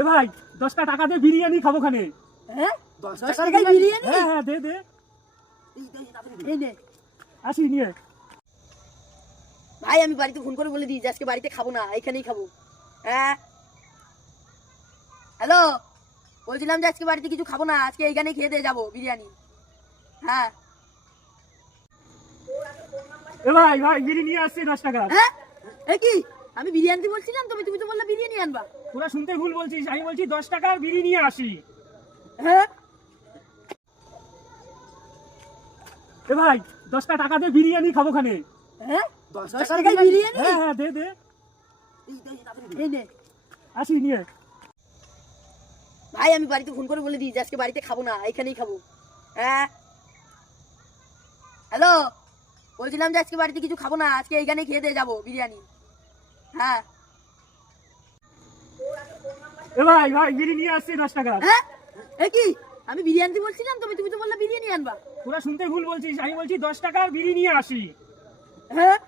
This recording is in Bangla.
এ ভাই 10টা টাকা দিয়ে বিরিয়ানি খাবো খানে। হ্যাঁ 10 টাকায় বিরিয়ানি? হ্যাঁ হ্যাঁ দে দে। এই নে আসি নিয়ে। ভাই আমি বাড়িতে ফোন করে বলে দিই যে আজকে বাড়িতে খাবো না, এখানেই খাবো। হ্যাঁ হ্যালো, বলছিলাম যে আজকে বাড়িতে কিছু খাবো না, আজকে এইখানেই খেয়ে দিয়ে যাবো বিরিয়ানি। হ্যাঁ এ ভাই ভাই বিরিয়ানি নিয়ে আসছি 10 টাকা। হ্যাঁ এ কি, আমি বিরিয়ানি বলছিলাম, তুমি তো বললে বিরিয়ানি আনবা। তোরা শুনতে ভুল বলছিস, আমি বলছি 10 টাকার বিরিয়ানি নিয়ে আসি। হ্যাঁ এ ভাই 10টা টাকা দিয়ে বিরিয়ানি খাবো খানে। হ্যাঁ 10 টাকায় বিরিয়ানি? হ্যাঁ হ্যাঁ দে দে। এই নে আসি নিয়ে। ভাই আমি বাড়িতে ফোন করে বলে দিই যে আজকে বাড়িতে খাবো না, এখানেই খাবো। হ্যাঁ হ্যালো, বলছিলাম যে আজকে বাড়িতে কিছু খাবো না, আজকে এইখানেই খেয়ে দিয়ে যাবো বিরিয়ানি। হ্যাঁ এ ভাই ভাই বিরিয়ানি নিয়ে আসছি 10 টাকা। হ্যাঁ এ কি, আমি বিরিয়ানি বলছিলাম, তুমি তো বললে বিরিয়ানি আনবা। তোরা শুনতে ভুল বলছিস, আমি বলছি 10 টাকার বিরিয়ানি নিয়ে আসি। হ্যাঁ